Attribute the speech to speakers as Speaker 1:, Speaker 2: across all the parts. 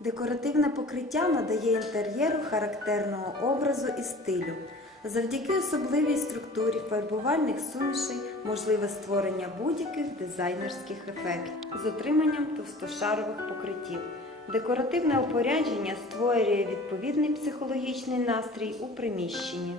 Speaker 1: Декоративне покриття надає інтер'єру характерного образу і стилю. Завдяки особливій структурі фарбувальних сумішей можливе створення будь-яких дизайнерських ефектів з отриманням товстошарових покриттів. Декоративне опорядження створює відповідний психологічний настрій у приміщенні.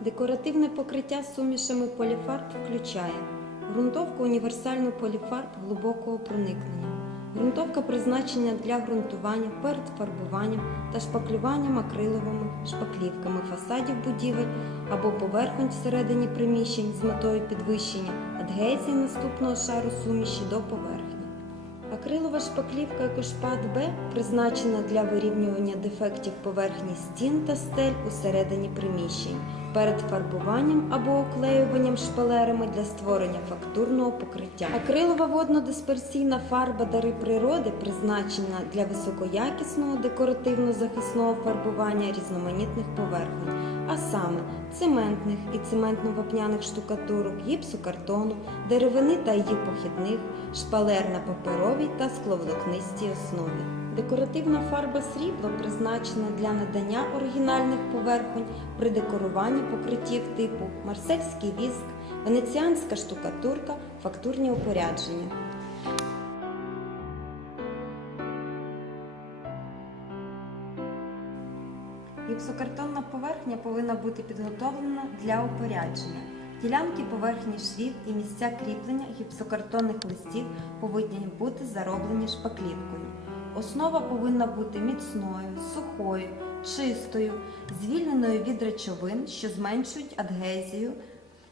Speaker 1: Декоративне покриття сумішами поліфарб включає ґрунтовку універсальну поліфарб глибокого проникнення, ґрунтовка призначення для ґрунтування перед фарбуванням та шпаклюванням акриловими шпаклівками фасадів будівель або поверхонь всередині приміщень з метою підвищення адгезії наступного шару суміші до поверхні. Акрилова шпаклівка Екошпат Б призначена для вирівнювання дефектів поверхні стін та стель усередині приміщень перед фарбуванням або оклеюванням шпалерами для створення фактурного покриття. Акрилова воднодисперсійна фарба дари природи призначена для високоякісного декоративно-захисного фарбування різноманітних поверхонь, а саме цементних і цементно-вапняних штукатурок, гіпсокартону, деревини та її похідних, шпалер на паперовій та скловолокнистій основі. Декоративна фарба срібло призначена для надання оригінальних поверхонь при декоруванні покриттів типу марсельський віск, венеціанська штукатурка, фактурні упорядження. Гіпсокартонна поверхня повинна бути підготовлена для опорядження. Ділянки поверхні швів і місця кріплення гіпсокартонних листів повинні бути зароблені шпаклівкою. Основа повинна бути міцною, сухою, чистою, звільненою від речовин, що зменшують адгезію,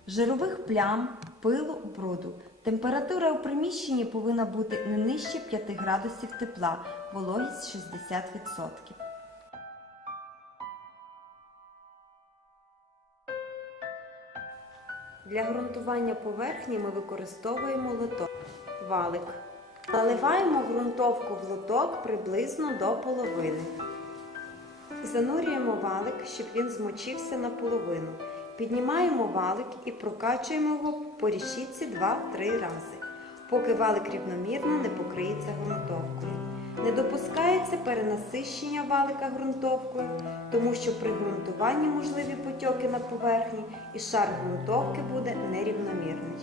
Speaker 1: жирових плям, пилу, бруду. Температура у приміщенні повинна бути не нижче 5 градусів тепла, вологість 60%. Для ґрунтування поверхні ми використовуємо лоток. Валик. Наливаємо ґрунтовку в лоток приблизно до половини. Занурюємо валик, щоб він змочився наполовину. Піднімаємо валик і прокачуємо його по рішітці 2-3 рази, поки валик рівномірно не покриється ґрунтовкою. Не допускається перенасищення валика ґрунтовкою, тому що при ґрунтуванні можливі потьоки на поверхні і шар ґрунтовки буде нерівномірний.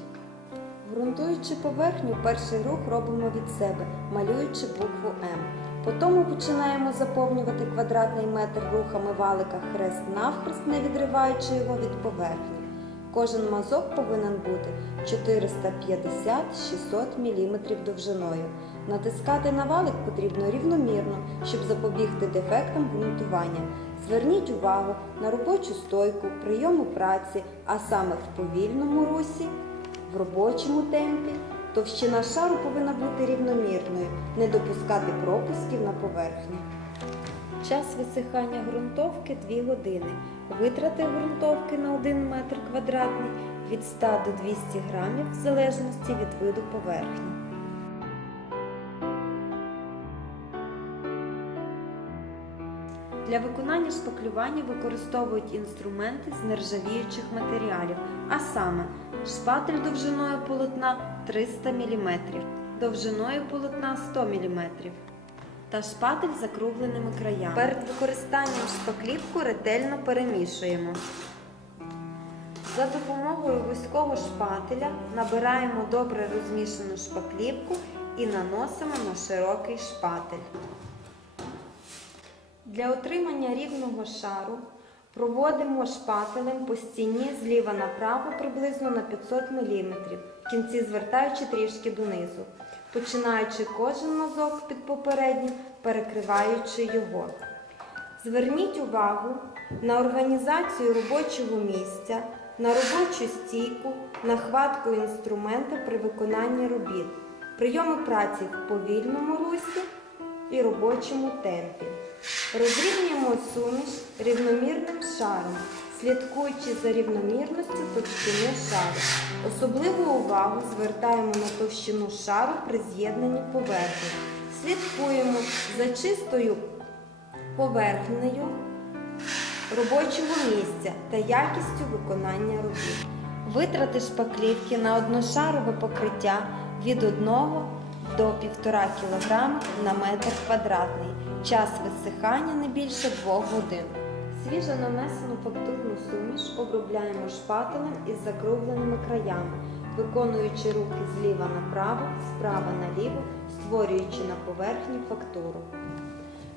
Speaker 1: Ґрунтуючи поверхню, перший рух робимо від себе, малюючи букву М. Потім починаємо заповнювати квадратний метр рухами валика хрест-навхрест, не відриваючи його від поверхні. Кожен мазок повинен бути 450-600 мм довжиною. Натискати на валик потрібно рівномірно, щоб запобігти дефектам ґрунтування. Зверніть увагу на робочу стойку, прийому праці, а саме в повільному русі, в робочому темпі. Товщина шару повинна бути рівномірною, не допускати пропусків на поверхні. Час висихання ґрунтовки 2 години. Витрати ґрунтовки на 1 метр квадратний від 100 до 200 грамів в залежності від виду поверхні. Для виконання шпаклювання використовують інструменти з нержавіючих матеріалів, а саме шпатель довжиною полотна 300 мм, довжиною полотна 100 мм та шпатель з закругленими краями. Перед використанням шпаклівку ретельно перемішуємо. За допомогою вузького шпателя набираємо добре розмішану шпаклівку і наносимо на широкий шпатель. Для отримання рівного шару проводимо шпателем по стіні зліва направо приблизно на 500 мм, в кінці звертаючи трішки донизу, починаючи кожен мазок під попереднім, перекриваючи його. Зверніть увагу на організацію робочого місця, на робочу стійку, на хватку інструмента при виконанні робіт, прийоми праці в повільному русі і робочому темпі. Розрівнюємо суміш рівномірним шаром, слідкуючи за рівномірністю товщини шару. Особливу увагу звертаємо на товщину шару при з'єднанні поверхні. Слідкуємо за чистою поверхнею робочого місця та якістю виконання робіт. Витрати шпаклівки на одношарове покриття від 1 до 1,5 кг на метр квадратний. Час висихання не більше 2 годин. Свіжо нанесену фактурну суміш обробляємо шпателем із закругленими краями, виконуючи рухи зліва направо, справа наліво, створюючи на поверхні фактуру.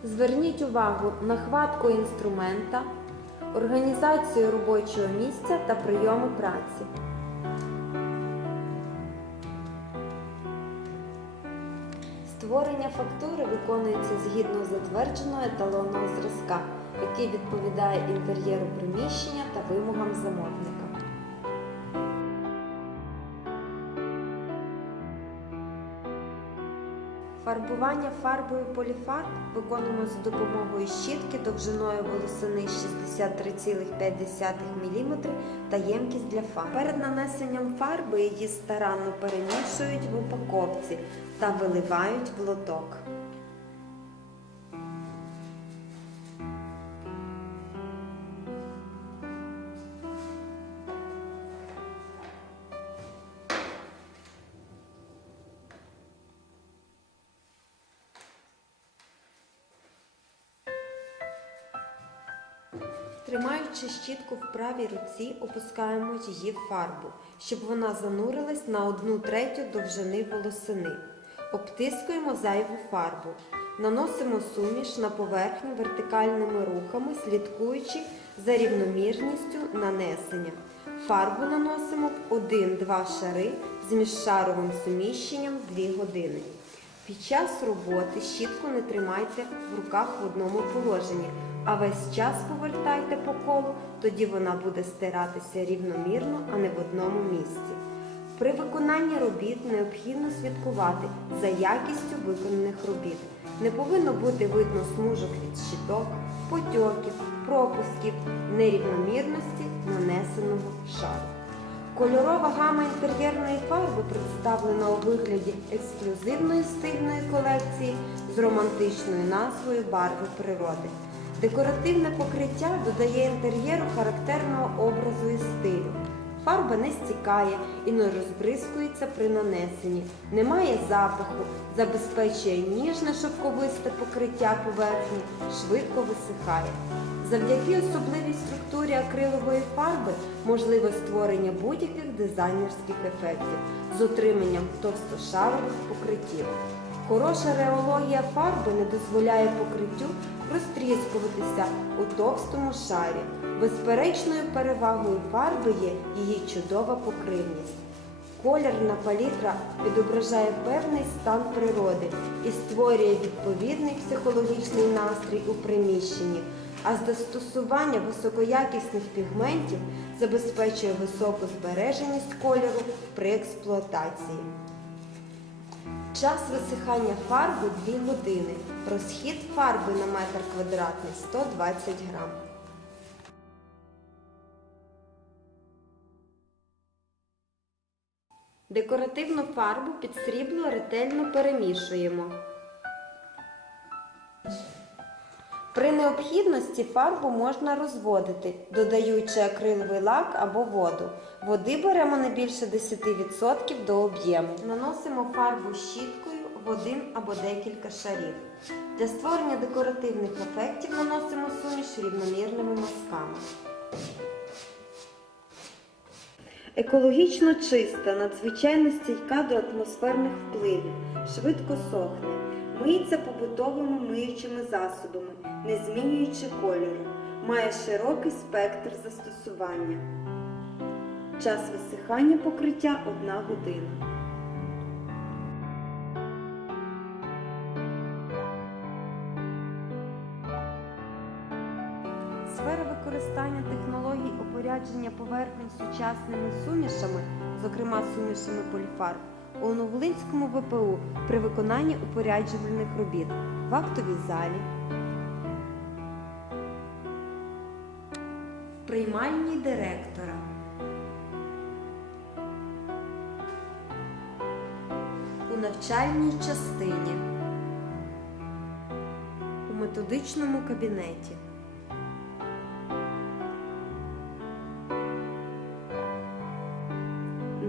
Speaker 1: Зверніть увагу на хватку інструмента, організацію робочого місця та прийоми праці. Створення фактури виконується згідно затвердженого еталонного зразка, який відповідає інтер'єру приміщення та вимогам замовника. Фарбування фарбою поліфарб виконуємо з допомогою щітки довжиною волосини 63,5 мм та ємкість для фарб. Перед нанесенням фарби її старанно перемішують в упаковці та виливають в лоток. Тримаючи щітку в правій руці, опускаємо її в фарбу, щоб вона занурилась на 1 третю довжини волосини. Обтискуємо зайву фарбу. Наносимо суміш на поверхню вертикальними рухами, слідкуючи за рівномірністю нанесення. Фарбу наносимо в 1-2 шари з міжшаровим суміщенням 2 години. Під час роботи щітку не тримайте в руках в одному положенні, а весь час повертайте по колу, тоді вона буде стиратися рівномірно, а не в одному місці. При виконанні робіт необхідно слідкувати за якістю виконаних робіт. Не повинно бути видно смужок від щиток, потьоків, пропусків, нерівномірності нанесеного шару. Кольорова гама інтер'єрної фарби представлена у вигляді ексклюзивної стильної колекції з романтичною назвою Барви природи. Декоративне покриття додає інтер'єру характерного образу і стилю. Фарба не стікає і не розбризкується при нанесенні, не має запаху, забезпечує ніжне шовковисте покриття поверхні, швидко висихає. Завдяки особливій структурі акрилової фарби можливе створення будь-яких дизайнерських ефектів з отриманням товстошарових покриттів. Хороша реологія фарби не дозволяє покриттю розтріскуватися у товстому шарі. Безперечною перевагою фарби є її чудова покривність. Колірна палітра відображає певний стан природи і створює відповідний психологічний настрій у приміщенні, а застосування високоякісних пігментів забезпечує високу збереженість кольору при експлуатації. Час висихання фарби 2 години. Розхід фарби на метр квадратний 120 грам. Декоративну фарбу під срібло ретельно перемішуємо. При необхідності фарбу можна розводити, додаючи акриловий лак або воду. Води беремо не більше 10% до об'єму. Наносимо фарбу щіткою в один або декілька шарів. Для створення декоративних ефектів наносимо суміш рівномірними мазками. Екологічно чиста, надзвичайно стійка до атмосферних впливів, швидко сохне, миється побутовими миючими засобами, не змінюючи кольору, має широкий спектр застосування. Час висихання покриття 1 година. Сфера використання технологій опорядження поверхень сучасними сумішами, зокрема сумішами поліфарб, у Новолинському ВПУ при виконанні упоряджувальних робіт в актовій залі, в приймальній директора, у навчальній частині, у методичному кабінеті.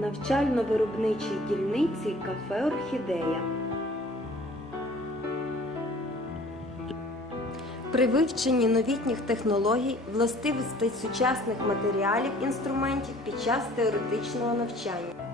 Speaker 2: Навчально-виробничій дільниці кафе Орхідея.
Speaker 1: При вивченні новітніх технологій, властивостей сучасних матеріалів, інструментів під час теоретичного навчання.